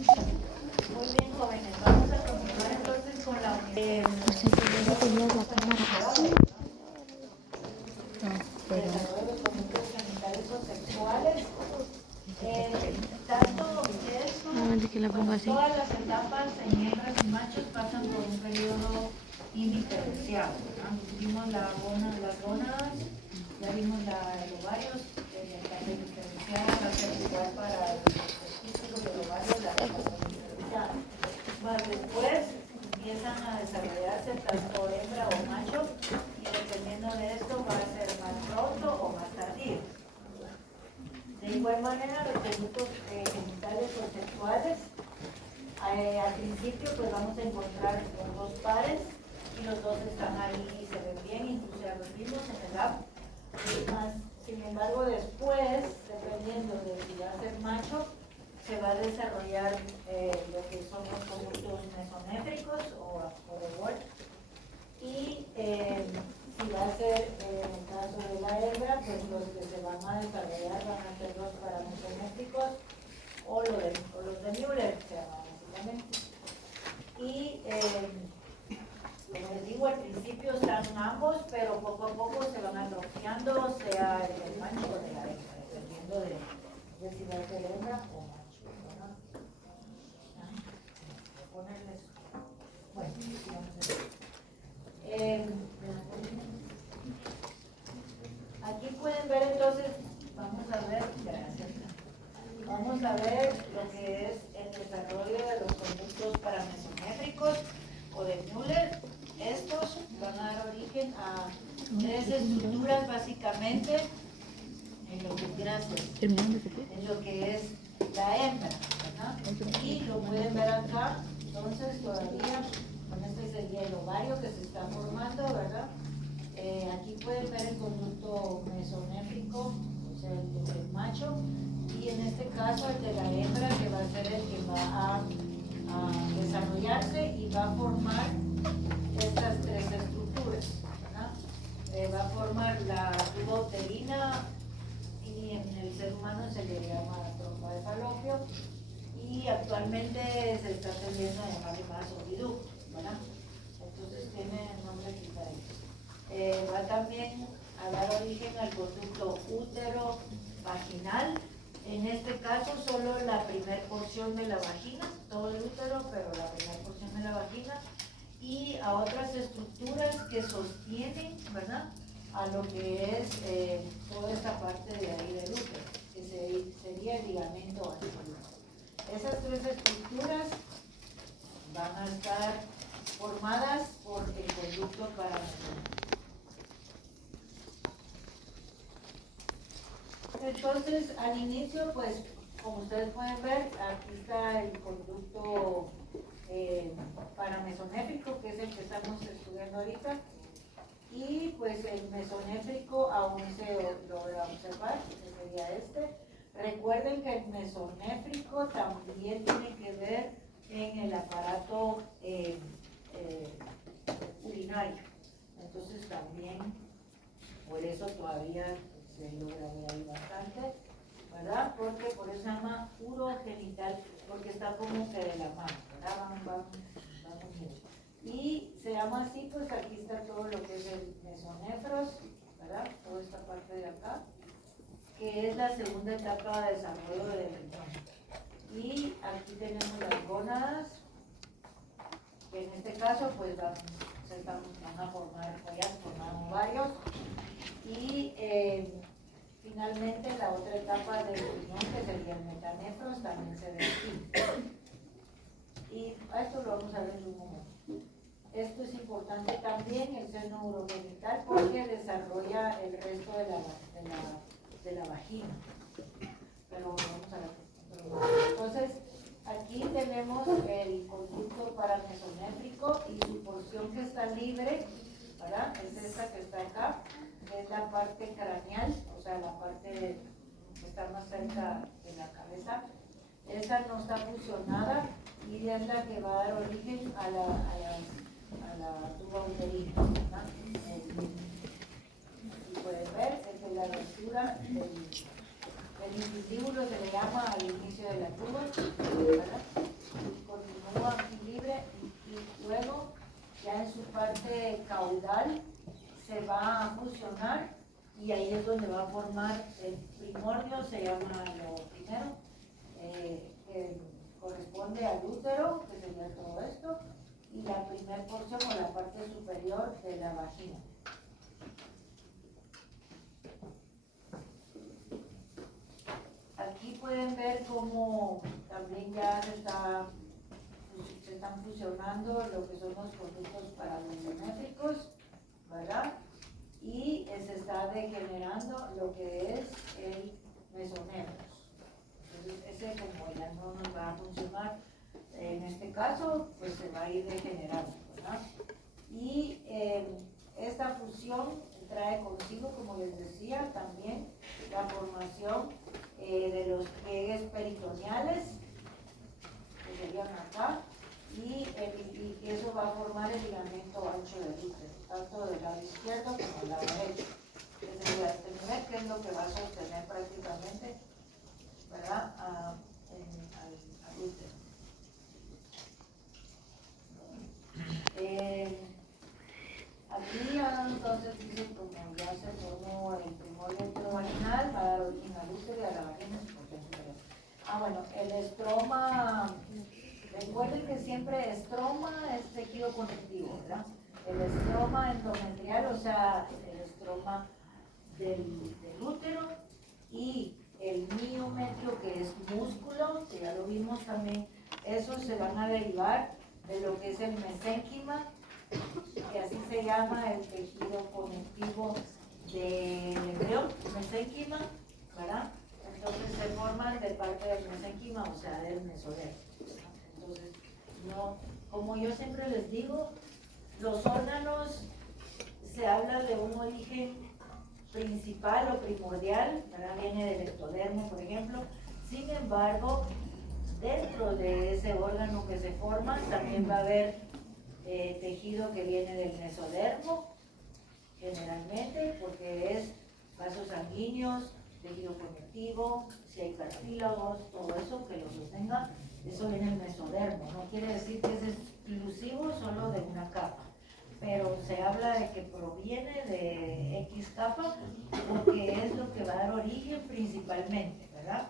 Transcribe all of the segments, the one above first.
Muy bien, jóvenes. Vamos a continuar entonces con la unidad. Desarrollo de conductos genitales o sexuales. Tanto esto, todas las etapas en hembras y machos pasan por un periodo indiferenciado. Vimos las gónadas, ya vimos el ovario, la etapa indiferenciada va a ser igual para los testículos del ovario, la etapa indiferenciada. Más después empiezan a desarrollarse tanto hembra o macho, y dependiendo de esto va a ser más pronto o más tardío. De igual manera, los conductos genitales o sexuales, al principio pues vamos a encontrar los dos pares y los dos están ahí y se ven bien, incluso ya los vimos en el app. Sin embargo, después, dependiendo de si va a ser macho, se va a desarrollar lo que son los conductos mesonéfricos o de Wolf. Y si va a ser, en el caso de la hembra, pues los que se van a desarrollar van a ser los paramesonéfricos o los de Müller, se llaman básicamente. Y como les digo, al principio están ambos, pero poco a poco se van atrofiando, sea el macho o de la hembra, dependiendo de si va a ser hembra o macho. ¿Verdad? Ponerles. Bueno, sigamos. Aquí pueden ver entonces, vamos a ver lo que es el desarrollo de los conductos paramesonéfricos o de Müller. Estos van a dar origen a tres estructuras básicamente en lo que es la hembra, ¿verdad? Y lo pueden ver acá, entonces todavía, bueno, este sería el ovario que se está formando, ¿verdad? Aquí pueden ver el conducto mesonéfrico, o sea, el del macho, y en este caso el de la hembra, que va a ser el que va a desarrollarse y va a formar estas tres estructuras, ¿verdad? Va a formar la tuba uterina, y en el ser humano se le llama trompa de falopio, y actualmente se está tendiendo a llamarle más oviducto, ¿verdad? Entonces tiene nombre diferente. Va también a dar origen al conducto útero vaginal. En este caso solo la primera porción de la vagina, todo el útero, pero la primera porción de la vagina, y a otras estructuras que sostienen, ¿verdad?, a lo que es toda esta parte de ahí del útero, que sería el ligamento anterior. Esas tres estructuras van a estar formadas por el conducto paramesonéfrico. Entonces, al inicio, pues, como ustedes pueden ver, aquí está el conducto paramesonéfrico, que es el que estamos estudiando ahorita, y pues el mesonéfrico aún se logra observar, que sería este. Recuerden que el mesonéfrico también tiene que ver en el aparato urinario, entonces también por eso todavía se logra ver ahí bastante, ¿verdad? Porque por eso se llama urogenital, porque está como que de la mano, ¿verdad? Van unidos. Y se llama así, pues aquí está todo lo que es el mesonefros, ¿verdad? Toda esta parte de acá, que es la segunda etapa de desarrollo del riñón. Y aquí tenemos las gónadas, que en este caso pues van a formar ovarios. Y finalmente la otra etapa del riñón, que sería el metanefros, también se ve aquí. Y a esto lo vamos a ver en un momento. Esto es importante también, el seno urogenital, porque desarrolla el resto de la vagina. Pero vamos a ver. Entonces, aquí tenemos el conducto paramesonéfrico y su porción que está libre, ¿verdad? Es esta que está acá, es la parte craneal, o sea, la parte que está más cerca de la cabeza. Esta no está fusionada y es la que va a dar origen a la tuba uterina, ¿verdad? Si pueden ver, esta es la abertura del incisíbulo, se le llama al inicio de la tuba, ¿verdad? continúa aquí libre y luego ya en su parte caudal se va a fusionar y ahí es donde va a formar el primordio, se llama lo primero, que corresponde al útero, que sería todo esto, y la primera porción o la parte superior de la vagina. Aquí pueden ver cómo también ya se están fusionando lo que son los conductos paramesométricos, ¿verdad? Y se está degenerando lo que es el mesoneros. Entonces ese como ya no nos va a funcionar en este caso, pues se va a ir degenerando, ¿verdad? Y esta fusión trae consigo, como les decía, también la formación de los pliegues peritoneales, que serían acá, y eso va a formar el ligamento ancho del útero, tanto del lado izquierdo como del lado derecho. Desde el nivel, que es lo que va a sostener prácticamente, ¿verdad?, al útero. Aquí ya entonces dice, como ya se formó el primordio vaginal, va a dar origen al útero y a la vagina. Bueno, el estroma, recuerden que siempre estroma es tejido conectivo, ¿verdad? El estroma endometrial, o sea, el estroma del útero, y el miometrio, que es músculo, que ya lo vimos también, esos se van a derivar de lo que es el mesénquima, que así se llama el tejido conectivo del embrión, mesénquima, ¿verdad? Entonces se forman de parte del mesénquima, o sea, del mesodermo. Entonces, no, como yo siempre les digo, los órganos se habla de un origen principal o primordial, ¿verdad? Viene del ectodermo, por ejemplo. Sin embargo, dentro de ese órgano que se forma, también va a haber tejido que viene del mesodermo, generalmente, porque es vasos sanguíneos, tejido conectivo, si hay cartílagos, todo eso que lo sostenga, eso viene del mesodermo. No quiere decir que es exclusivo solo de una capa, pero se habla de que proviene de X capa porque es lo que va a dar origen principalmente, ¿verdad?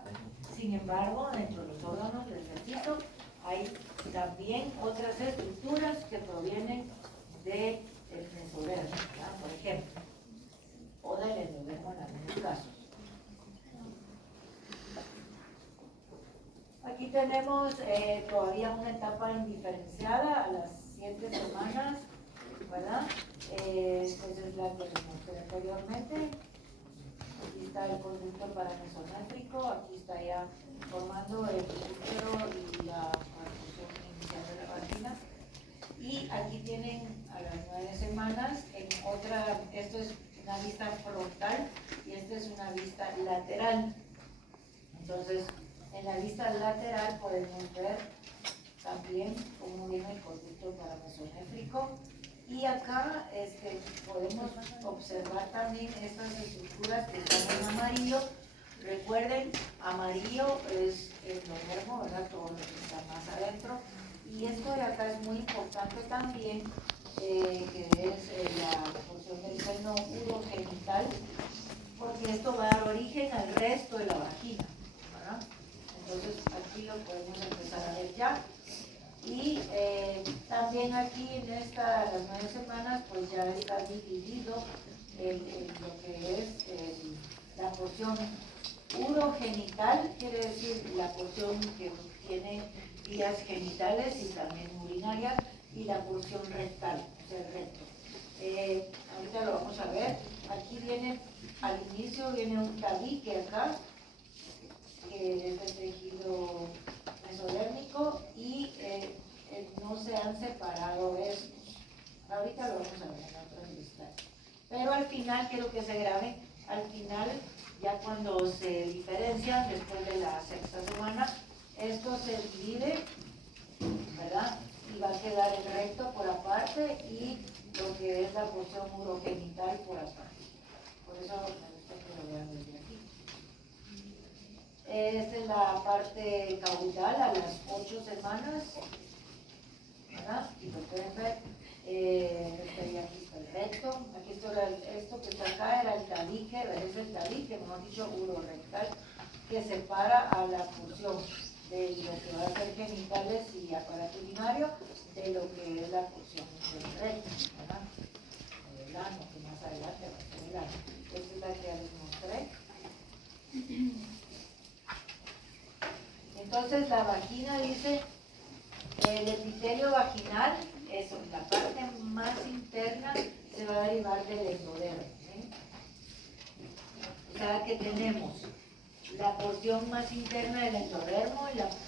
Sin embargo, dentro de los órganos, les repito, hay también otras estructuras que provienen del mesodermo, ¿verdad? Por ejemplo, o del endodermo en algunos casos. Aquí tenemos todavía una etapa indiferenciada a las 7 semanas, ¿verdad? Pues es la que les mostré anteriormente. Aquí está el conducto paramesométrico, aquí está ya formando el útero y la construcción inicial de la vagina. Y aquí tienen a las 9 semanas, en otra, esto es una vista frontal y esta es una vista lateral. Entonces, en la vista lateral podemos ver también cómo viene el conducto paramesométrico. Y acá podemos observar también estas estructuras que están en amarillo. Recuerden, amarillo es el endodermo, ¿verdad? Todo lo que está más adentro. Y esto de acá es muy importante también, que es la porción del seno urogenital, porque esto va a dar origen al resto de la vagina, ¿verdad? Entonces aquí lo podemos empezar a ver ya. Y también aquí en las 9 semanas pues ya está dividido lo que es la porción urogenital, quiere decir la porción que tiene vías genitales y también urinarias, y la porción rectal, o sea, el recto. Ahorita lo vamos a ver. Aquí viene, al inicio viene un tabique acá, que es el tejido mesodérmico, y no se han separado estos. Ahorita lo vamos a ver en otras listas. Pero al final, quiero que se grabe, al final, ya cuando se diferencian después de la 6ª semana, esto se divide, ¿verdad? Y va a quedar el recto por aparte y lo que es la porción urogenital por aparte. Por eso me gusta que lo vean desde aquí. Esta es la parte caudal a las 8 semanas. pueden ver, aquí está el recto, aquí está esto que está acá era el tabique, es el tabique, hemos dicho urorectal, que separa a la porción de lo que va a ser genitales y aparato urinario de lo que es la porción del recto, ¿verdad? El ano, que más adelante va a ser el ano. Esta es la que ya les mostré. Entonces la vagina dice, el epitelio vaginal, eso, la parte más interna se va a derivar del endodermo. O sea que tenemos la porción más interna del endodermo,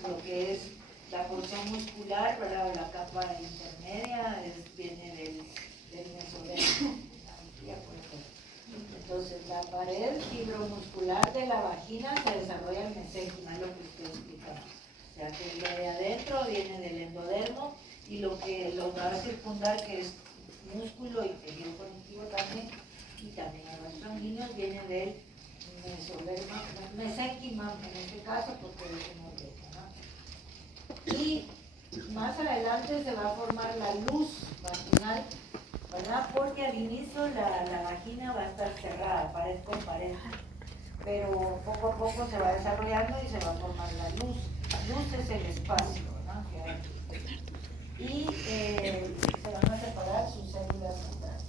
lo que es la porción muscular, ¿verdad? La capa intermedia viene del mesodermo. Entonces, la pared fibromuscular de la vagina se desarrolla en mesénquima, es lo que ustedes explicaron. O sea, que lo de adentro viene del endodermo y lo que lo va a circundar, que es músculo y tejido conectivo también, y también a los sanguíneos, viene del mesoderma, mesénquima en este caso, porque es un ordeño, ¿no? Y más adelante se va a formar la luz vaginal, ¿verdad? Porque al inicio la vagina va a estar cerrada, pared con pared, pero poco a poco se va desarrollando y se va a formar la luz. Luz es el espacio, ¿no? Que hay. Y se van a separar sus células centrales.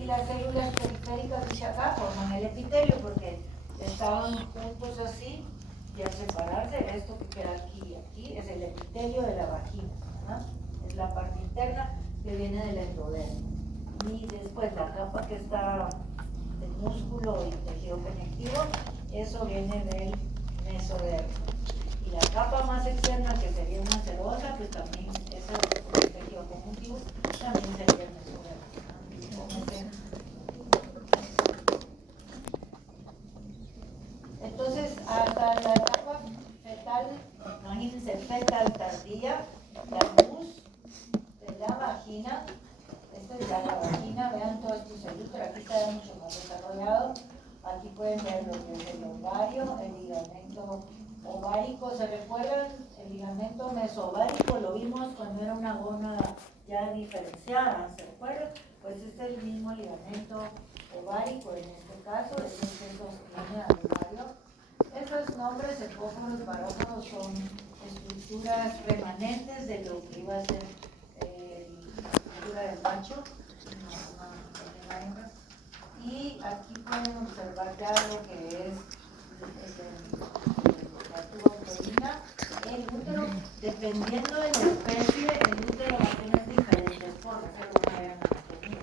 Y las células periféricas de acá forman el epitelio, porque estaban juntos así, y al separarse, esto que queda aquí y aquí es el epitelio de la vagina, ¿verdad? Es la parte interna que viene del endodermo. Y después la capa que está del músculo y tejido conectivo, eso viene del mesodermo. Y la capa más externa, que sería una serosa, pues también ese tejido conjuntivo, también sería el mesodermo. Entonces, hasta la etapa fetal, imagínense, fetal tardía, la luz de la vagina, esta es la vagina, vean todo esto celular, pero aquí está mucho más desarrollado. Aquí pueden ver lo que es el ovario, el ligamento ovárico. ¿Se recuerdan? El ligamento mesovárico lo vimos cuando era una gónada ya diferenciada, ¿se recuerdan? Pues este es el mismo ligamento ovárico en este caso, es el que sostiene al ovario. Esos nombres, epóforos, baróforos, son estructuras remanentes de lo que iba a ser la estructura del macho, una hembra. Y aquí pueden observar ya lo que es la tuba uterina. El útero, dependiendo de la especie, el útero va a tener diferentes formas, según la anatomía.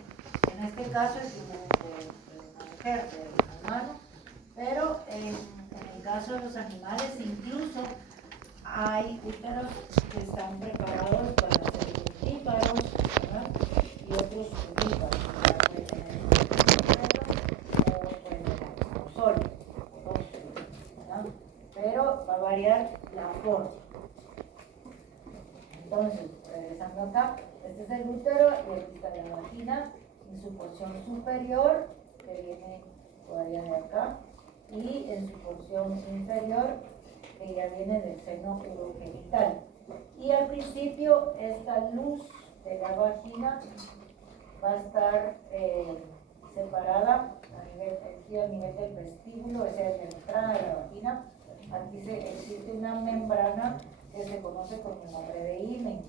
En este caso es de una mujer, de un humano, pero en el caso de los animales, incluso hay úteros que están preparados para ser vivíparos, ¿verdad? Y otros ovíparos, pueden tener o pueden tener sólido, ¿verdad? Pero va a variar la forma. Entonces, regresando acá, este es el útero y aquí está la vagina en su porción superior, que viene todavía de acá, y en su porción inferior, que ya viene del seno urogenital. Y al principio, esta luz de la vagina va a estar separada a nivel del vestíbulo, esa es la entrada de la vagina. Aquí existe una membrana que se conoce con el nombre de himen.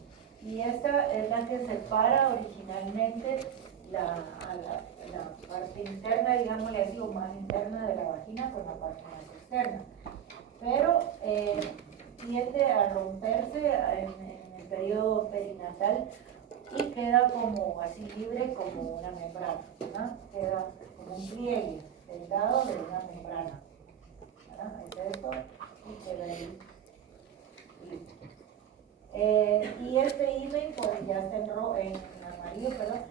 Y esta es la que separa originalmente la parte interna, digámosle así, o más interna de la vagina con la parte más externa. Pero tiende a romperse en el periodo perinatal y queda como así libre como una membrana, ¿verdad? Queda como un pliegue delgado de una membrana, ¿verdad? Es esto y queda ahí listo. Y este himen pues ya está en amarillo, perdón,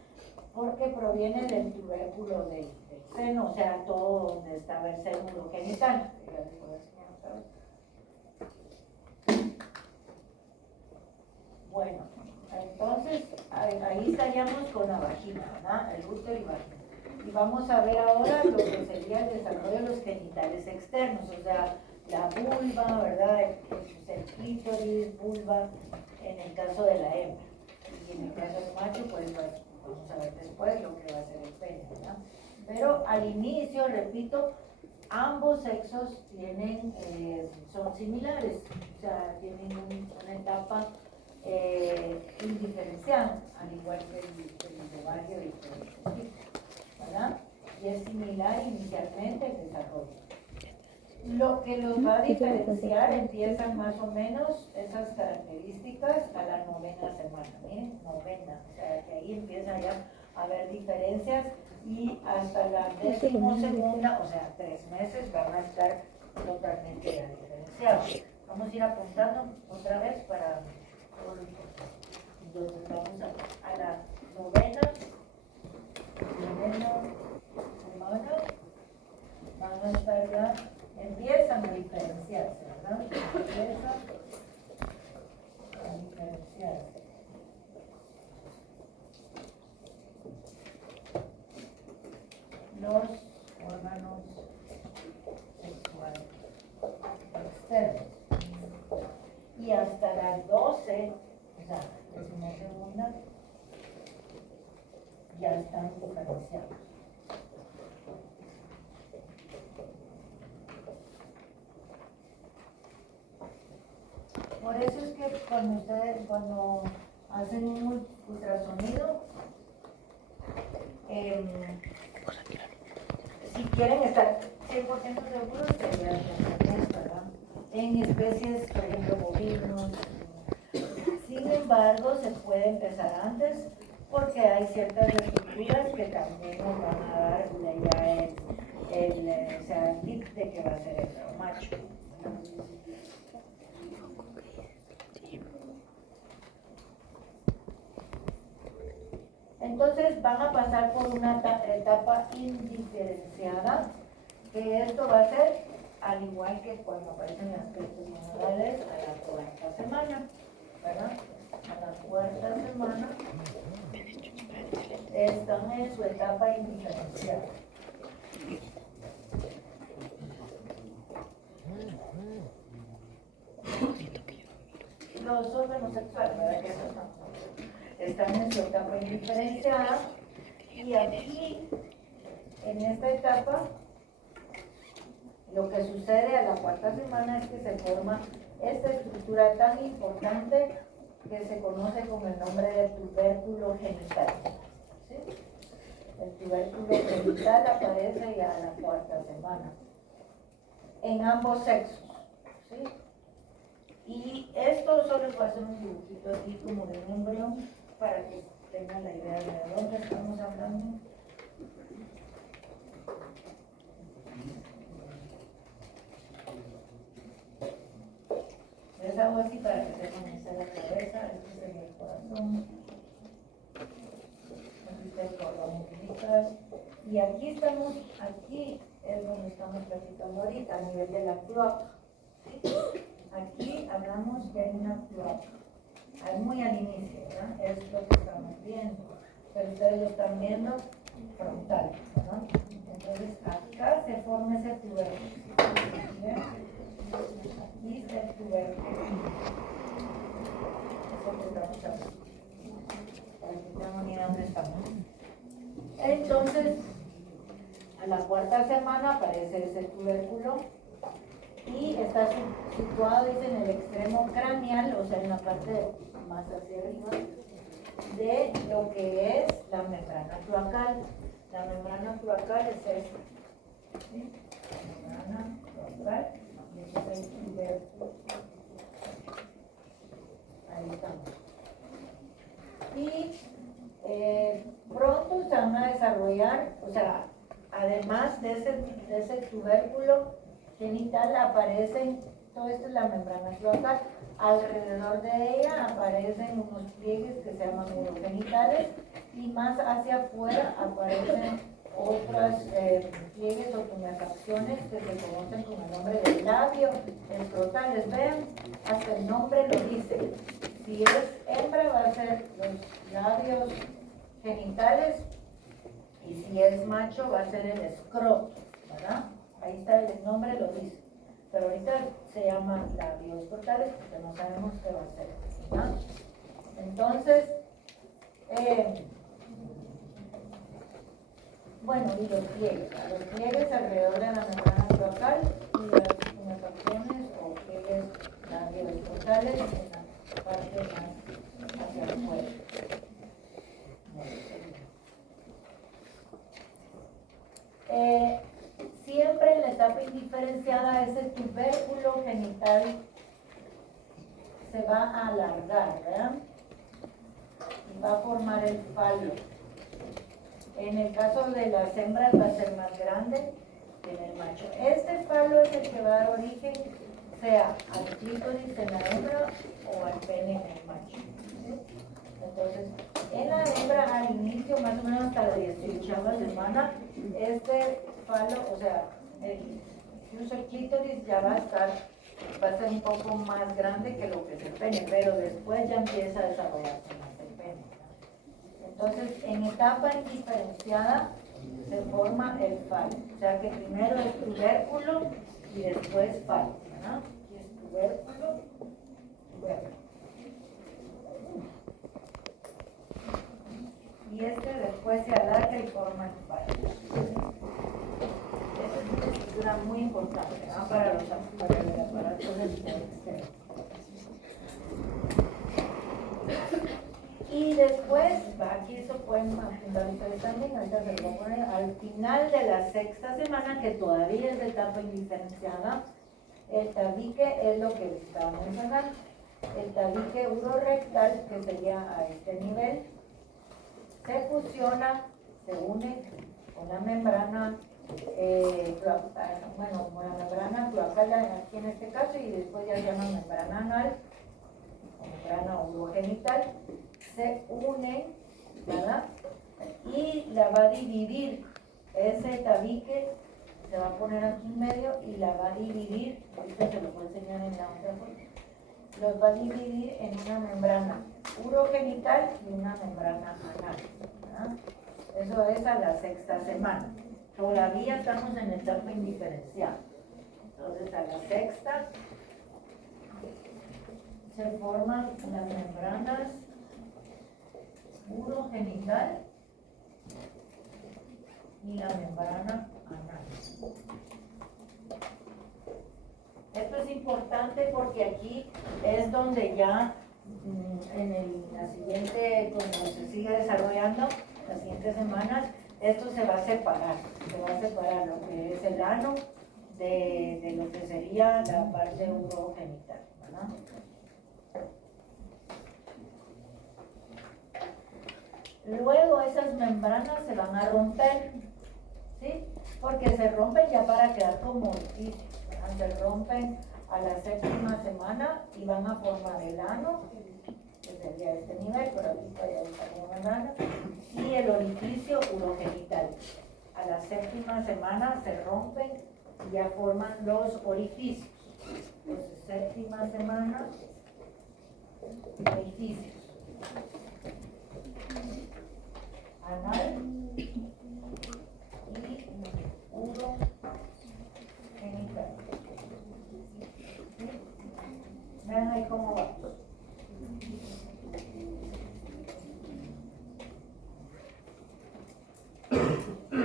porque proviene del tubérculo del seno, o sea, todo donde estaba el seno urogenital. Ya les voy a enseñar otra vez. Bueno, entonces ahí estaríamos con la vagina, ¿verdad? El útero y vagina. Y vamos a ver ahora lo que sería el desarrollo de los genitales externos, o sea, la vulva, ¿verdad? El clítoris, vulva, en el caso de la hembra. Y en el caso del macho, pues vamos a ver después lo que va a ser el pene, ¿verdad? Pero al inicio, repito, ambos sexos tienen, son similares, o sea, tienen una etapa indiferenciada, al igual que el ovario y el testículo, ¿verdad? Y es similar inicialmente el desarrollo. Lo que los va a diferenciar empiezan más o menos esas características a la 9ª semana, miren, 9ª, o sea que ahí empieza ya a haber diferencias y hasta la 12ª, o sea 3 meses van a estar totalmente ya diferenciados. Vamos a ir apuntando otra vez para todo lo importante. Entonces vamos a la 9ª semana, van a estar ya, empiezan a diferenciarse, ¿verdad? Empiezan a diferenciarse. Los órganos sexuales externos. Y hasta las 12, o sea, 12ª, ya están diferenciados. Por eso es que cuando hacen un ultrasonido, si quieren estar 100% seguros, sería ¿verdad? En especies, por ejemplo, bovinos. Sin embargo, se puede empezar antes porque hay ciertas estructuras que también nos van a dar ya el tip de que va a ser el macho. Entonces van a pasar por una etapa indiferenciada, que esto va a ser al igual que cuando aparecen las pestes generales a la 4ª semana, ¿verdad? A la 4ª semana están en su etapa indiferenciada. Los órganos sexuales, ¿verdad? Que esos están en su etapa indiferenciada y aquí, en esta etapa, lo que sucede a la 4ª semana es que se forma esta estructura tan importante que se conoce con el nombre de tubérculo genital. ¿Sí? El tubérculo genital aparece ya a la 4ª semana en ambos sexos. ¿Sí? Y esto solo les voy a hacer un dibujito aquí como de un embrión para que tengan la idea de dónde estamos hablando. Les hago así para que tengan esa la cabeza, este sería el corazón, aquí está el cordón umbilical, y aquí estamos, aquí es donde estamos platicando ahorita, a nivel de la cloaca. ¿Sí? Aquí hablamos de una cloaca, muy al inicio, ¿verdad? Es lo que estamos viendo, pero ustedes lo están viendo frontal, ¿verdad? Entonces acá se forma ese tubérculo. Aquí está el tubérculo. Eso que estamos hablando. Para que tengan idea dónde estamos. Entonces, a la 4ª semana aparece ese tubérculo y está situado en el extremo craneal, o sea, en la parte más hacia arriba de lo que es la membrana cloacal. La membrana cloacal es esta. ¿Sí? La membrana cloacal, y este es el tubérculo. Ahí estamos. Y pronto se van a desarrollar, o sea, además de ese tubérculo genital aparecen, todo esto es la membrana cloacal, alrededor de ella aparecen unos pliegues que se llaman urogenitales y más hacia afuera aparecen otras pliegues o tumefacciones que se conocen con el nombre de labio escrotales. Vean, hasta el nombre lo dice. Si es hembra va a ser los labios genitales y si es macho va a ser el escroto, ¿verdad? Ahí está, el nombre lo dice. Pero ahorita se llama labios escrotales porque no sabemos qué va a ser, ¿verdad? Entonces, Bueno, y los pliegues alrededor de la membrana cloacal y las fundaciones o pliegues horizontales en la parte más hacia afuera. Siempre en la etapa indiferenciada ese tubérculo genital se va a alargar, ¿verdad? Y va a formar el falo. En el caso de las hembras va a ser más grande que en el macho. Este falo es el que va a dar origen sea al clítoris en la hembra o al pene en el macho. ¿Sí? Entonces, en la hembra al inicio, más o menos hasta la 18ª semana, este falo, o sea, incluso el clítoris ya va a ser un poco más grande que lo que es el pene, pero después ya empieza a desarrollarse más el pene. Entonces, en etapa indiferenciada se forma el falo, o sea que primero es tubérculo y después falo, ¿verdad? Aquí es tubérculo. Y este después se alarga y forma el falo. Esa es una estructura muy importante, ¿no? para el aparato del externo. Y después, aquí eso pueden apuntar ustedes también, ahorita se lo voy a poner, al final de la 6ª semana, que todavía es de etapa indiferenciada, el tabique es lo que les estaba mencionando. El tabique urorectal, que sería a este nivel, se fusiona, se une con la membrana con la membrana cloacal aquí en este caso, y después ya se llama membrana anal, o membrana urogenital, se une, ¿verdad? Y la va a dividir, ese tabique se va a poner aquí en medio y la va a dividir, ahorita se lo voy a enseñar en la otra foto, los va a dividir en una membrana urogenital y una membrana anal, ¿verdad? Eso es a la 6ª semana. Todavía estamos en etapa indiferenciada. Entonces a la 6ª se forman las membranas urogenital y la membrana anal. Esto es importante porque aquí es donde ya la siguiente, cuando se siga desarrollando, las siguientes semanas, esto se va a separar lo que es el ano de lo que sería la parte urogenital, ¿verdad? Luego esas membranas se van a romper, ¿sí? Porque se rompen ya para quedar como orificio, se rompen a la 7ª semana y van a formar el ano, que sería este nivel, pero ahorita ya está como membrana, y el orificio urogenital. A la 7ª semana se rompen y ya forman los orificios. Entonces, 7ª semana, orificios. Anal y urogenital. Vean ahí cómo va.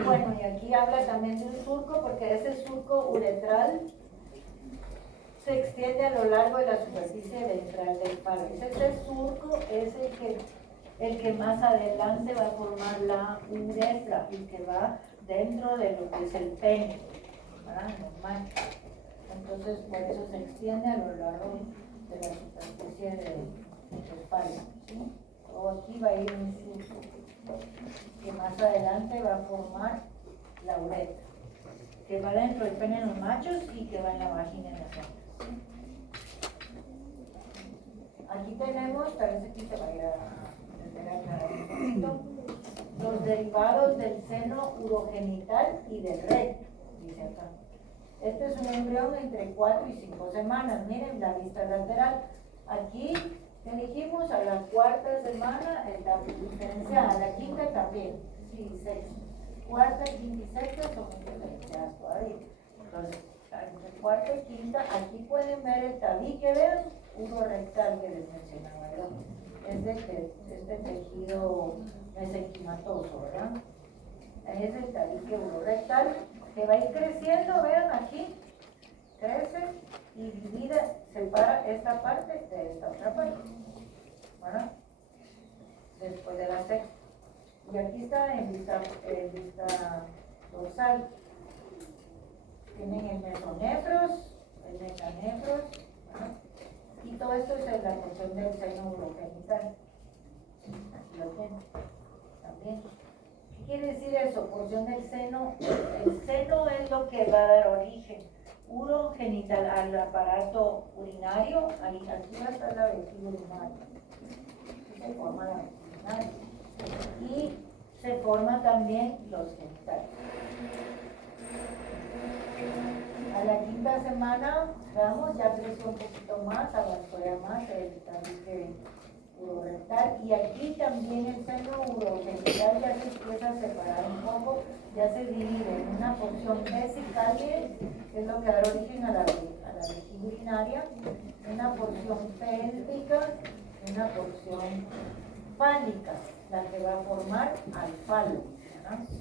Bueno, y aquí habla también de un surco, porque ese surco uretral se extiende a lo largo de la superficie ventral del falo. Ese surco es el que más adelante va a formar la uretra y que va dentro de lo que es el pene, ¿verdad? Normal. Entonces, por eso se extiende a lo largo de la superficie del falo, ¿sí? O aquí va a ir un surco que más adelante va a formar la uretra, que va dentro del pene en los machos y que va en la vagina en las hembras. Aquí tenemos, parece que se va a ir a aclarar un poquito, los derivados del seno urogenital y del recto, dice acá. Este es un embrión entre 4 y 5 semanas. Miren la vista lateral. Aquí dijimos a la 4ª semana etapa diferenciada, a la 5ª también, sí, 6ª. 4ª, 5ª y 6ª son diferenciadas todavía. Entonces, entre 4ª y 5ª, aquí pueden ver el tabique, vean, urorectal que les mencionaba, ¿verdad? este tejido mesenquimatoso, ¿verdad? Es el tabique urorectal que va a ir creciendo, vean aquí, crece y divide, separa esta parte de esta otra parte, ¿verdad? Después de la sexta. Y aquí está en vista dorsal. Tienen el mesonefros, el metanefros, ¿verdad? Y todo esto es la porción del seno urogenital. Aquí lo tienen también. ¿Qué quiere decir eso? Porción del seno. El seno es lo que va a dar origen urogenital al aparato urinario. Ahí, aquí va a estar la vejiga urinaria. Aquí se forma la vejiga urinaria. Y se forman también los genitales. A la quinta semana, veamos, ya creció un poquito más, avanzó ya más el tabique urorectal, y aquí también el seno urogenital ya se empieza a separar un poco, ya se divide en una porción vesical, que es lo que da origen a la vejiga urinaria, una porción pélvica, una porción fálica, la que va a formar al falo, ¿verdad? Aquí,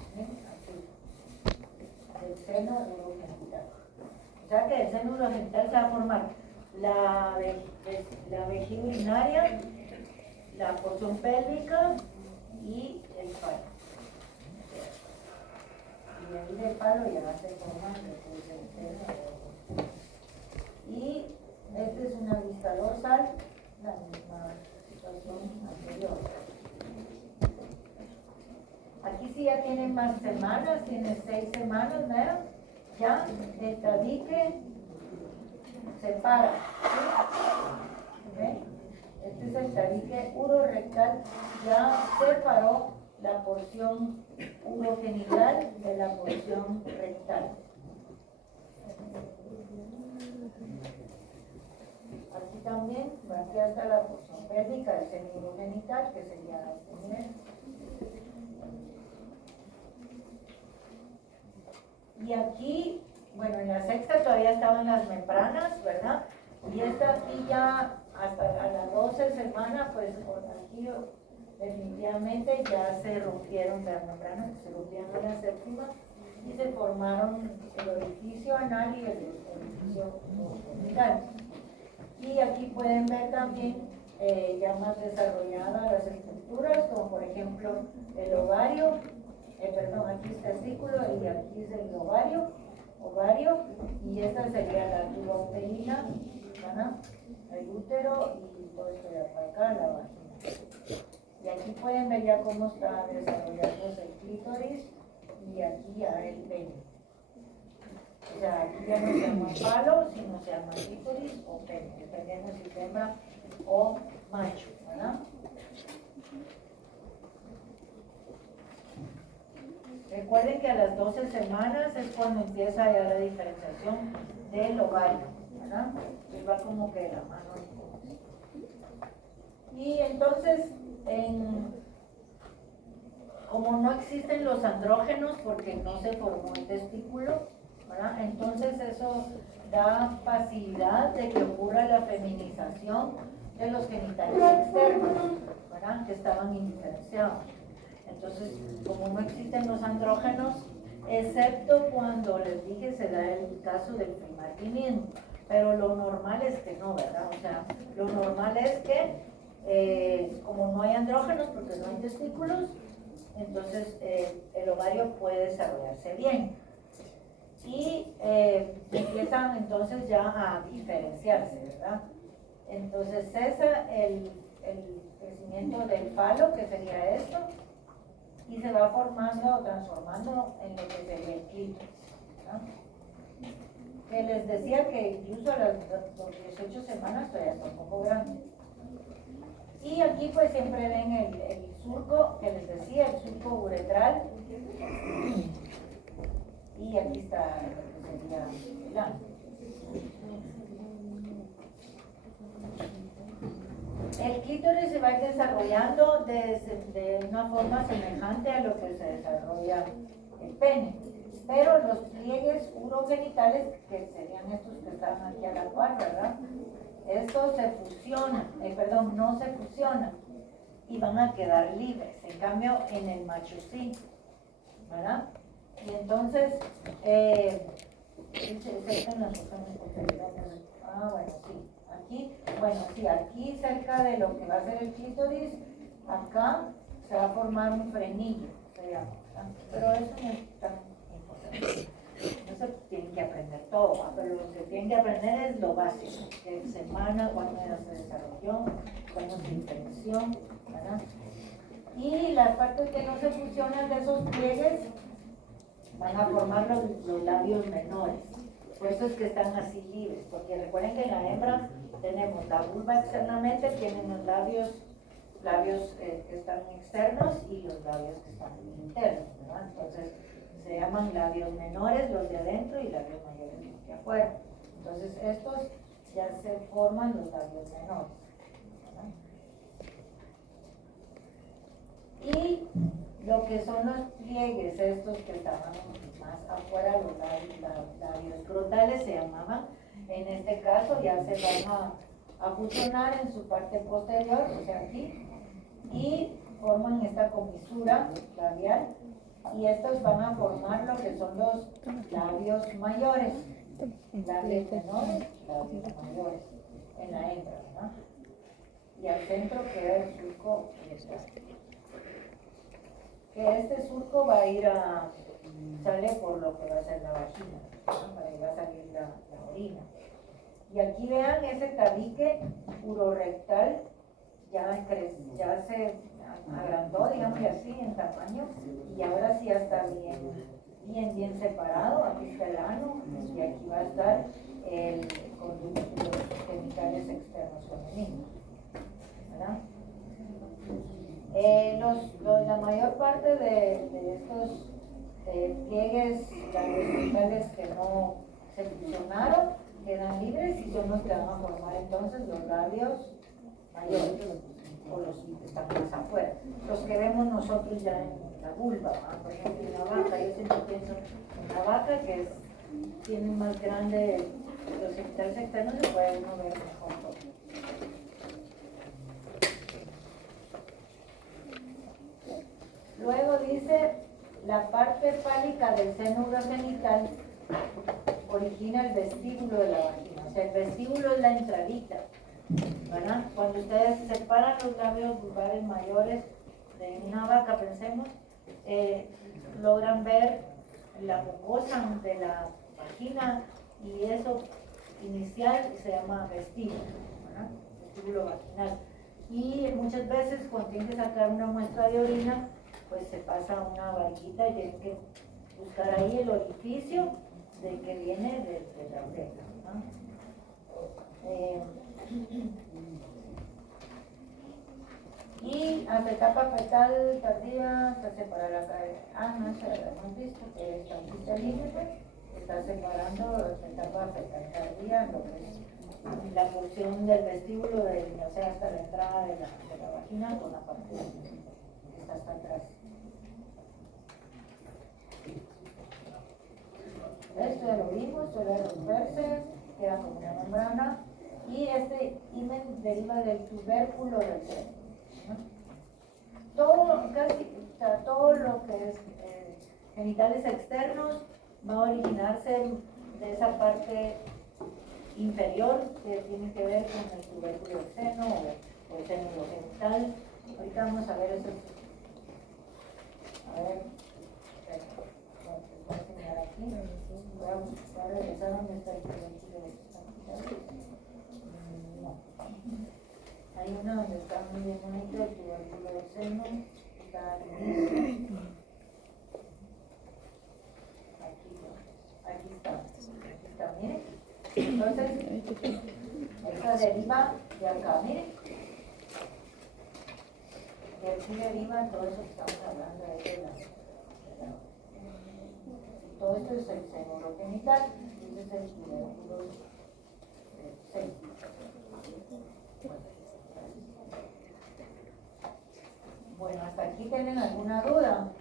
del seno urogenital. O sea que del seno urogenital se va a formar la vejiga urinaria, la porción pélvica y el falo. Y de ahí del falo ya se forma el seno. Y esta es una vista dorsal, la misma situación anterior. Aquí sí ya tienen más semanas, tiene 6 semanas, ¿verdad? Ya el tabique se para. ¿Sí? Este es el tabique urorectal, ya separó la porción urogenital de la porción rectal. Aquí también, aquí está la porción pélvica del seno urogenital, que sería este nivel. Y aquí, bueno, en la sexta todavía estaban las membranas, ¿verdad? Y esta aquí ya, hasta a las 12 semanas, pues aquí definitivamente ya se rompieron las membranas, se rompieron en la séptima y se formaron el orificio anal y el orificio genital. Y aquí pueden ver también ya más desarrolladas las estructuras, como por ejemplo el ovario, aquí es testículo y aquí es el ovario, y esta sería la tuba uterina, ¿verdad? El útero y todo esto de acá, la vagina. Y aquí pueden ver ya cómo está desarrollándose el clítoris y aquí ya el pene. O sea, aquí ya no se llama falo, sino se llama clítoris o pene, dependiendo si es hembra o macho, ¿verdad? Recuerden que a las 12 semanas es cuando empieza ya la diferenciación del ovario, ¿verdad? Y va como que la mano. Y entonces, como no existen los andrógenos porque no se formó el testículo, ¿verdad? Entonces eso da facilidad de que ocurra la feminización de los genitales externos, ¿verdad? Que estaban indiferenciados. Entonces, como no existen los andrógenos, excepto cuando les dije se da el caso del primarquimiento, pero lo normal es que no, ¿verdad? O sea, lo normal es que como no hay andrógenos porque no hay testículos, entonces el ovario puede desarrollarse bien y empiezan entonces ya a diferenciarse, ¿verdad? Entonces cesa el crecimiento del falo, que sería esto, y se va formando o transformando en lo que sería el clítoris, ¿verdad? Que les decía que incluso a las 18 semanas todavía está un poco grande. Y aquí pues siempre ven el surco que les decía, el surco uretral. Y aquí está lo que sería el ano. El clítoris se va desarrollando de una forma semejante a lo que se desarrolla el pene, pero los pliegues urogenitales, que serían estos que están aquí a la par, ¿verdad? Estos se fusionan, no se fusionan, y van a quedar libres. En cambio, en el macho sí, ¿verdad? Y entonces, aquí cerca de lo que va a ser el clítoris, acá se va a formar un frenillo, se llama, ¿verdad? Pero eso no es tan importante. No se tienen que aprender todo, pero lo que tienen que aprender es lo básico, qué semana, cuándo se desarrolló, cuándo se diferenció, ¿verdad? Y las partes que no se fusionan de esos pliegues van a formar los labios menores. Por eso es que están así libres, porque recuerden que en la hembra tenemos la vulva externamente, tienen los labios que están externos y los labios que están internos, ¿verdad? Entonces se llaman labios menores los de adentro y labios mayores los de afuera. Entonces estos ya se forman los labios menores, ¿verdad? Y lo que son los pliegues, estos que estaban más afuera, los labios escrotales se llamaban, en este caso ya se van a fusionar en su parte posterior, o sea aquí, y forman esta comisura labial, y estos van a formar lo que son los labios mayores, labios menores, labios mayores, en la hembra, ¿verdad? Y al centro queda el surco que este surco va a ir sale por lo que va a ser la vagina, ¿no? Ahí va a salir la orina. Y aquí vean ese tabique urorectal ya se agrandó, digamos así, en tamaño, y ahora sí ya está bien separado. Aquí está el ano y aquí va a estar el conducto, los genitales externos femeninos, ¿verdad? La mayor parte de estos pliegues genitales que no se fusionaron quedan libres y son los que van a formar entonces los labios mayores o los que están más afuera. Los que vemos nosotros ya en la vulva, ¿no? Por ejemplo, en la vaca, yo siempre pienso en la vaca que tiene más grande los genitales externos, se puede uno ver mejor. Luego dice, la parte fálica del seno urogenital origina el vestíbulo de la vagina. O sea, el vestíbulo es la entradita, ¿verdad? Cuando ustedes separan los labios vulvares mayores de una vaca, pensemos, logran ver la mucosa de la vagina, y eso inicial se llama vestíbulo, ¿verdad? Vestíbulo vaginal. Y muchas veces cuando tienen que sacar una muestra de orina, pues se pasa una varillita y tienen que buscar ahí el orificio de que viene de la oreja, ¿no? Y hasta etapa fetal tardía se separa la cabeza. No se lo hemos visto, que está el límite, está separando la etapa fetal tardía, lo que es la porción del vestíbulo, ya sea hasta la entrada de la vagina con la parte que está hasta atrás. Esto ya lo vimos, suele romperse, queda como una membrana, y este himen deriva del tubérculo del seno, ¿no? Todo lo que es genitales externos va a originarse de esa parte inferior que tiene que ver con el tubérculo del seno o el seno urogenital. Ahorita vamos a ver eso. A ver, voy a enseñar aquí. Voy a regresar a donde está el tubérculo del seno. No. Hay una donde está muy bien bonito el tubérculo del seno. Está al inicio. Aquí está, miren. Entonces, esta deriva de acá, miren. De aquí deriva todo eso que estamos hablando de todo esto es el seno urogenital, y ese es el tubérculo del seno. Bueno, ¿hasta aquí tienen alguna duda?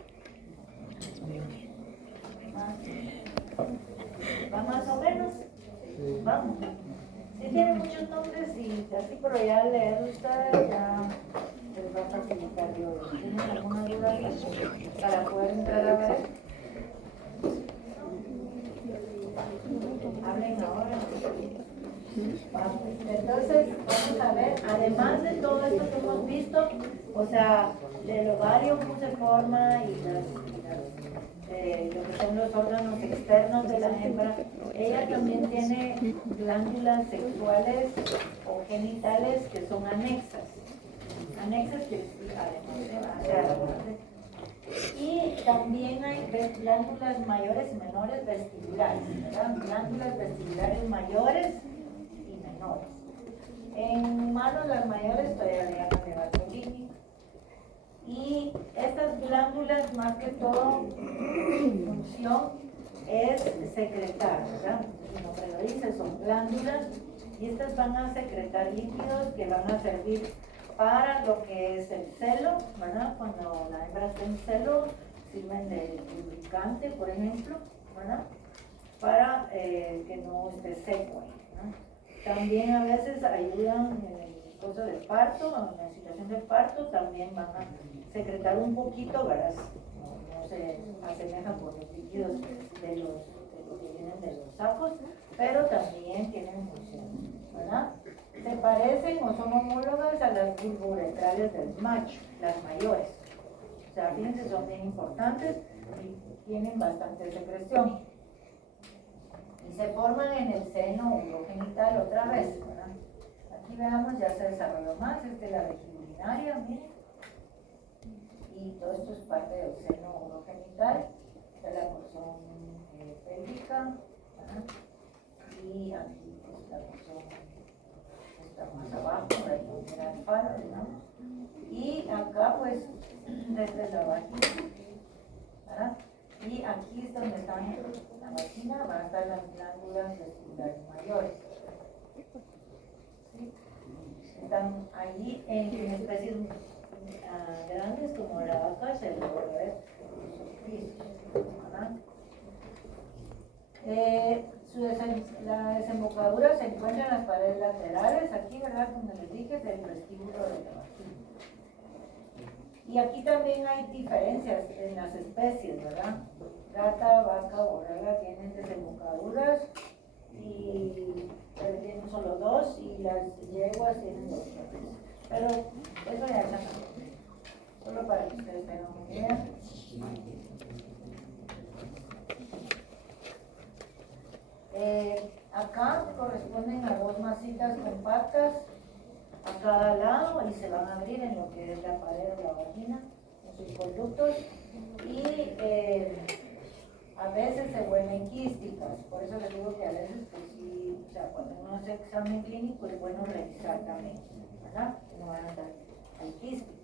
¿Va más o menos? Vamos. Sí tiene muchos nombres y así, pero ya leer ustedes ya les va a facilitar. para poder entrar a ver. Hablen ahora. Entonces, vamos a ver, además de todo esto que hemos visto, o sea, del ovario, cómo se forma y lo que son los órganos externos de la hembra, ella también tiene glándulas sexuales o genitales que son anexas. Anexas que además y también hay glándulas mayores y menores vestibulares, ¿verdad? Glándulas vestibulares mayores y menores. En humanos las mayores todavía le llaman de Bartolini. Y estas glándulas, más que todo, su función es secretar, ¿verdad? Como se lo dice, son glándulas y estas van a secretar líquidos que van a servir para lo que es el celo, ¿verdad? Cuando la hembra está en celo, sirven de lubricante, por ejemplo, ¿verdad? Para que no esté seco, ¿verdad? También a veces ayudan en el proceso del parto, en la situación del parto, también van a secretar un poquito, ¿verdad? No se asemejan por los líquidos de los que vienen de los sacos, pero también tienen función, ¿verdad? Se parecen o son homólogas a las vulvouretrales del macho, las mayores. O sea, fíjense, son bien importantes y tienen bastante secreción. Y se forman en el seno urogenital otra vez, ¿verdad? Aquí veamos, ya se desarrolló más, esta es la vejiga urinaria, miren. Y todo esto es parte del seno urogenital, esta es la porción pélvica, ¿verdad? Y aquí pues la porción está más abajo, la el falo, digamos. Y acá pues desde la vagina, ¿verdad? Y aquí es donde están la vagina, van a estar las glándulas vestibulares mayores. ¿Sí? Están allí en especies grandes como la vaca, se logra ver ¿verdad? La desembocadura se encuentra en las paredes laterales, aquí, ¿verdad? Como les dije, del vestíbulo de la vagina. Y aquí también hay diferencias en las especies, ¿verdad? Gata, vaca, borrega tienen desembocaduras y tienen solo dos y las yeguas tienen dos. Pero eso ya está solo para que ustedes tengan una idea. Acá corresponden a dos masitas compactas a cada lado y se van a abrir en lo que es la pared de la vagina, en sus conductos, y a veces se vuelven quísticas. Por eso les digo que a veces, pues sí, o sea, cuando uno hace examen clínico es bueno revisar también, ¿verdad? Que no van a estar ahí quísticas.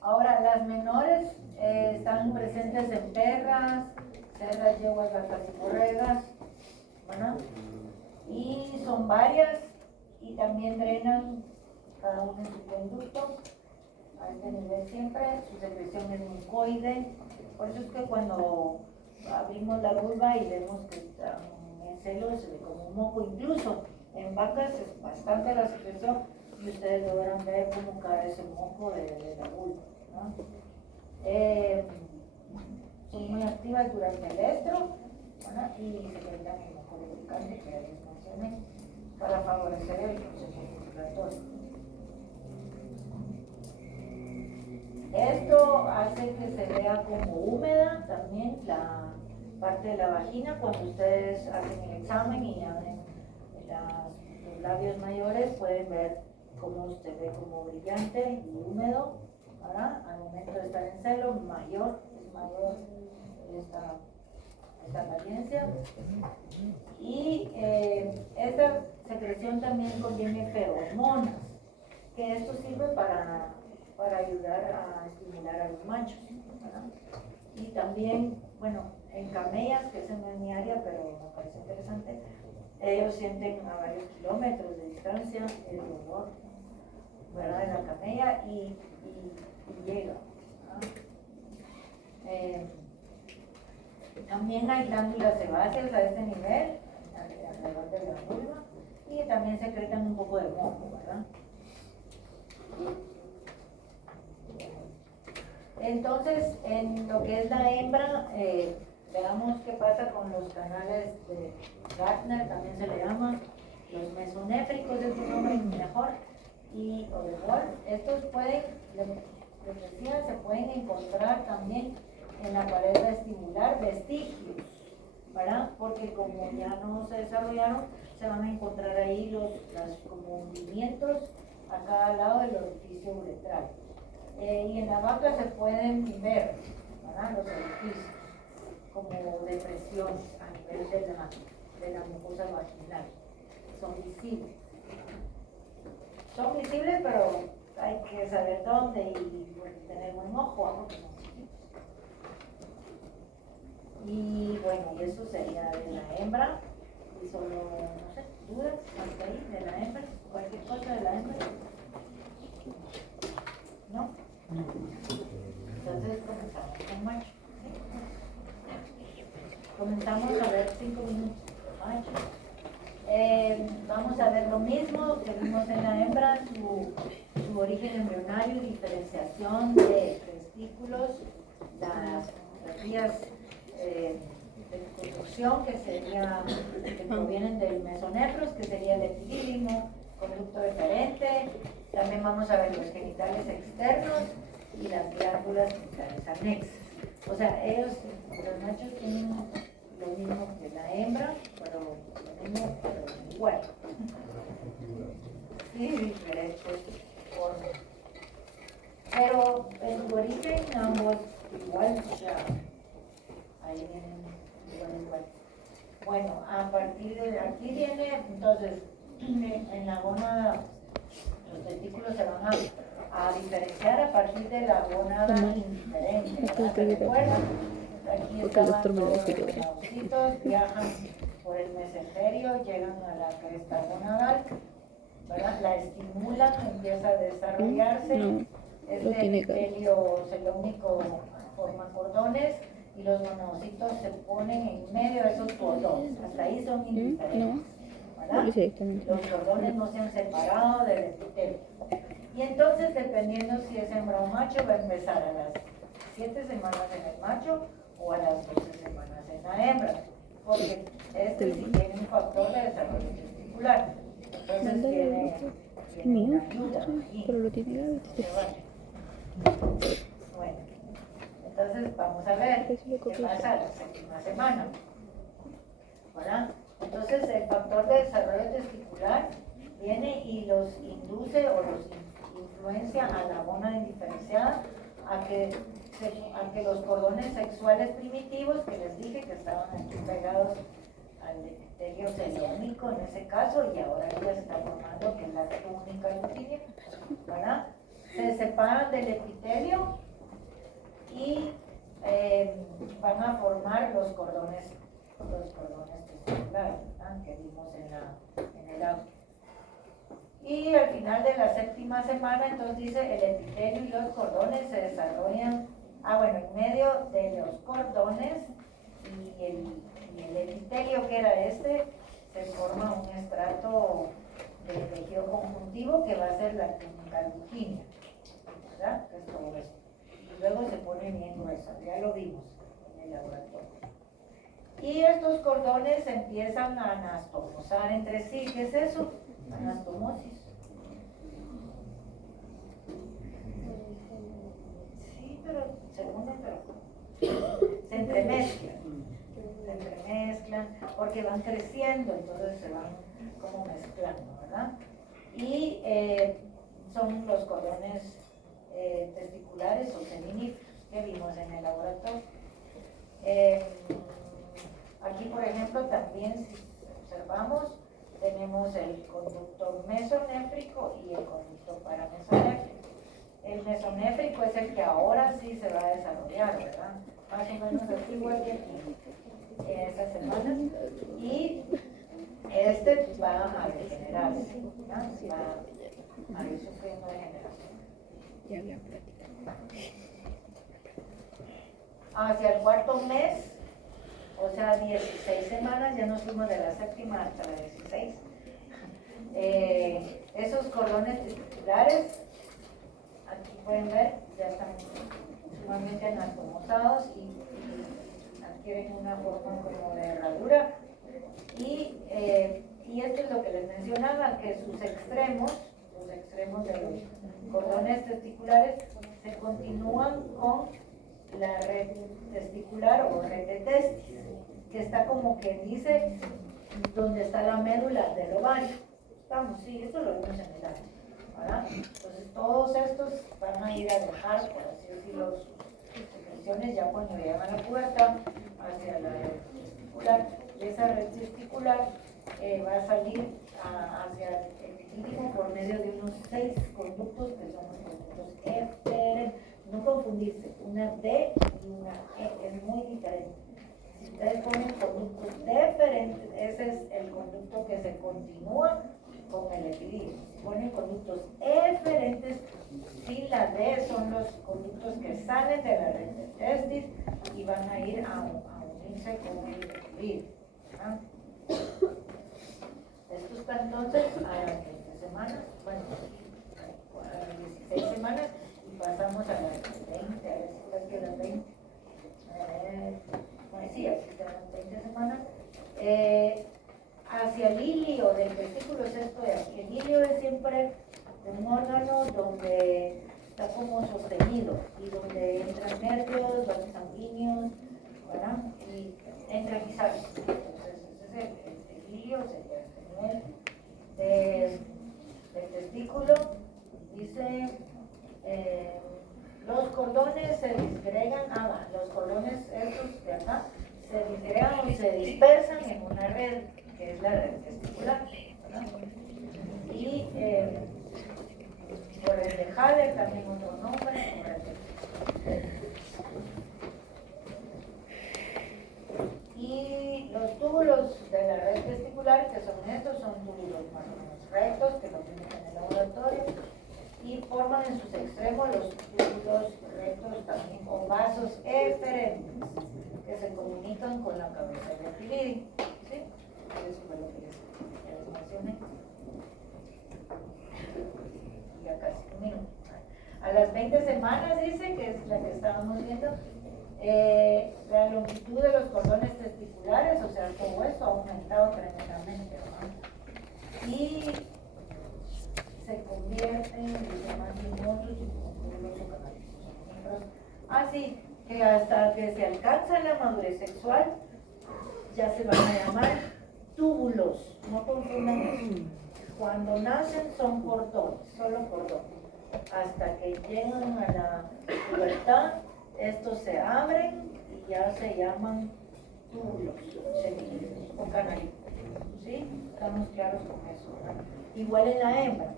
Ahora, las menores están presentes en perras, cerdas, yeguas, vacas y borregas, ¿verdad? Y son varias y también drenan cada uno en su conducto a este nivel siempre. Su secreción es mucoide, por eso es que cuando abrimos la vulva y vemos que están en celo se ve como un moco. Incluso en vacas es bastante la secreción y ustedes logran ver cómo cae ese moco de la vulva, ¿no? Son muy activas durante el estro, ¿verdad? Y secretan el moco lubricante que ya les mencioné para favorecer el proceso circulatorio. Esto hace que se vea como húmeda también la parte de la vagina cuando ustedes hacen el examen y abren los labios mayores, pueden ver cómo se ve como brillante y húmedo, ¿verdad? Al momento de estar en celo, es mayor esta apariencia. Y esta secreción también contiene feromonas, que esto sirve para ayudar a estimular a los machos, ¿verdad? Y también, bueno, en camellas, que esa no es mi área, pero me parece interesante, ellos sienten a varios kilómetros de distancia el dolor, ¿verdad?, de la camella y llega, ¿verdad? También hay glándulas sebáceas a este nivel, alrededor de la vulva, y también secretan un poco de moco, ¿verdad? Entonces, en lo que es la hembra, veamos qué pasa con los canales de Gardner, también se le llama, los mesonéfricos es un nombre mejor, y o de Wolf. Estos pueden, les decía, se pueden encontrar también en la pared vestibular vestigios, ¿verdad? Porque como ya no se desarrollaron, se van a encontrar ahí los como hundimientos a cada lado del orificio uretral. Y en la vaca se pueden ver, ¿verdad? Los orificios, como depresiones a nivel de la mucosa vaginal. Son visibles. Son visibles, pero hay que saber dónde y tener buen ojo, ¿no? Y bueno, y eso sería de la hembra. Y solo, no sé, dudas hasta ahí de la hembra, cualquier cosa de la hembra. ¿No? Entonces comenzamos con macho. Comenzamos a ver 5 minutos con macho. Vamos a ver lo mismo que vimos en la hembra, su origen embrionario, diferenciación de testículos, las vías de construcción que provienen del mesonefros, que sería el epidídimo, conducto deferente. También vamos a ver los genitales externos y las glándulas genitales anexas. O sea, los machos tienen lo mismo que la hembra, pero lo mismo, pero igual. Sí, diferentes formas. Pero en su origen ambos igual, ya. Ahí vienen igual. Bueno, a partir de aquí viene, entonces, en la gónada, los testículos se van a diferenciar a partir de la gónada indiferente, ¿verdad? ¿Se recuerdan? Aquí estaban todos los gonadocitos, viajan por el mesenterio, llegan a la cresta gonadal, ¿verdad? La estimulan, empieza a desarrollarse. Este epitelio celómico forma cordones y los gonadocitos se ponen en medio de esos cordones. Hasta ahí son indiferentes, ¿verdad? Los cordones no se han separado del epitelio. Y entonces, dependiendo si es hembra o macho, va a empezar a las 7 semanas en el macho o a las 12 semanas en la hembra, porque este sí tiene un factor de desarrollo testicular. Entonces tiene una ayuda. Pero lo tiene Gaby. Bueno, entonces vamos a ver qué pasa a la 7ª semana, ¿verdad? Entonces el factor de desarrollo testicular viene y los induce o los influencia a la gónada indiferenciada a que los cordones sexuales primitivos que les dije que estaban aquí pegados al epitelio celómico en ese caso, y ahora ya se está formando, que es la túnica lutea, ¿verdad? Se separan del epitelio y van a formar los cordones testiculares, ¿verdad? Que vimos en el audio. Y al final de la 7ª semana, entonces dice, el epitelio y los cordones se desarrollan, en medio de los cordones y el epitelio, que era se forma un estrato de tejido conjuntivo que va a ser la túnica lutea, ¿verdad? Que es todo esto. Y luego se pone bien gruesa, ya lo vimos en el laboratorio. Y estos cordones empiezan a anastomosar entre sí. ¿Qué es eso? Anastomosis. Sí, pero se entremezclan, porque van creciendo, entonces se van como mezclando, ¿verdad? Y son los cordones testiculares o seminíferos que vimos en el laboratorio. Aquí, por ejemplo, también, si observamos, tenemos el conducto mesonéfrico y el conducto paramesonéfrico. El mesonéfrico es el que ahora sí se va a desarrollar, ¿verdad? Más o menos así igual que en estas semanas. Y este va a degenerarse, ¿verdad? Va a ir sufriendo degeneración. Ya había platicado. Hacia el 4º mes, o sea, 16 semanas, ya nos fuimos de la 7ª hasta la 16. Esos cordones testiculares pueden ver, ya están sumamente anastomosados y adquieren una forma como de herradura. Y esto es lo que les mencionaba, que sus extremos, los extremos de los cordones testiculares, se continúan con la red testicular o red de testis, que está como que dice donde está la médula del ovario. Estamos, sí, esto lo vemos en el área, ¿verdad? Entonces todos estos van a ir a dejar, por así decirlo, sus secreciones ya cuando llegan a la pubertad hacia la red testicular. Y esa red testicular va a salir hacia el epidídimo por medio de unos 6 conductos que son los conductos eferentes. No confundirse, una D y una E, es muy diferente. Si ustedes ponen conductos deferentes, ese es el conducto que se continúa con el epidídimo. Si ponen conductos eferentes, sí, la D son los conductos que salen de la red de testis y van a ir a unirse con el epidídimo. ¿Ah? Esto está entonces a las 20 semanas, bueno, a las 16 semanas, y pasamos a las 20, a ver si está aquí a las 20. Bueno, sí, aquí están las 20 semanas. Hacia el ilio del testículo es esto de aquí. El ilio es siempre un órgano donde está como sostenido y donde entran nervios, vasos sanguíneos, ¿verdad? Y entran y salen. Entonces, ese es el ilio, sería el nivel del testículo. Dice, los cordones se disgregan, los cordones estos de acá se disgregan o se dispersan en una red, que es la red testicular, ¿verdad? Y por el de Haller, también otro nombre, y los túbulos de la red testicular, que son estos, son túbulos más o menos rectos, que los vimos en el laboratorio, y forman en sus extremos los túbulos rectos también, o vasos eferentes, que se comunican con la cabeza del epidídimo. ¿Sí? Eso fue lo que les mencioné. Ya casi un minuto. A las 20 semanas dice, que es la que estábamos viendo, la longitud de los cordones testiculares, o sea, todo esto ha aumentado tremendamente, ¿no? Y se convierten en más fibrosos y túbulos o canalitos. Así que hasta que se alcanza la madurez sexual, ya se van a llamar túbulos, no confundan eso. Cuando nacen son cordones, solo cordones. Hasta que llegan a la pubertad, estos se abren y ya se llaman túbulos o canalitos. ¿Sí? Estamos claros con eso, ¿verdad? Igual en la hembra,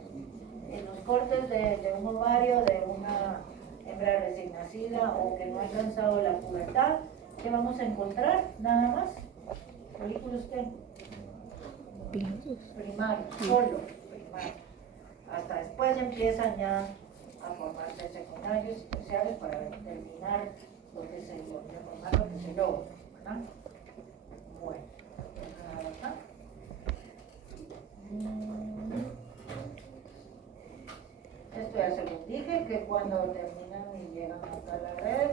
en los cortes de un ovario de una hembra recién nacida o que no ha alcanzado la pubertad, ¿qué vamos a encontrar? Nada más. ¿Folículos qué? Primarios, solo primarios. Hasta después empiezan ya a formarse secundarios y terciarios para determinar lo que se logra, formar lo que se logra, ¿verdad? Bueno, acá. Esto ya se los dije, que cuando terminan y llegan acá a la red,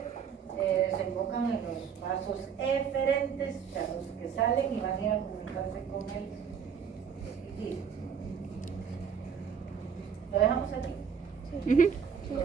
se enfocan en los vasos eferentes, o sea, los que salen y van a ir a comunicarse con el epidídimo. ¿Lo dejamos aquí? Sí. Sí.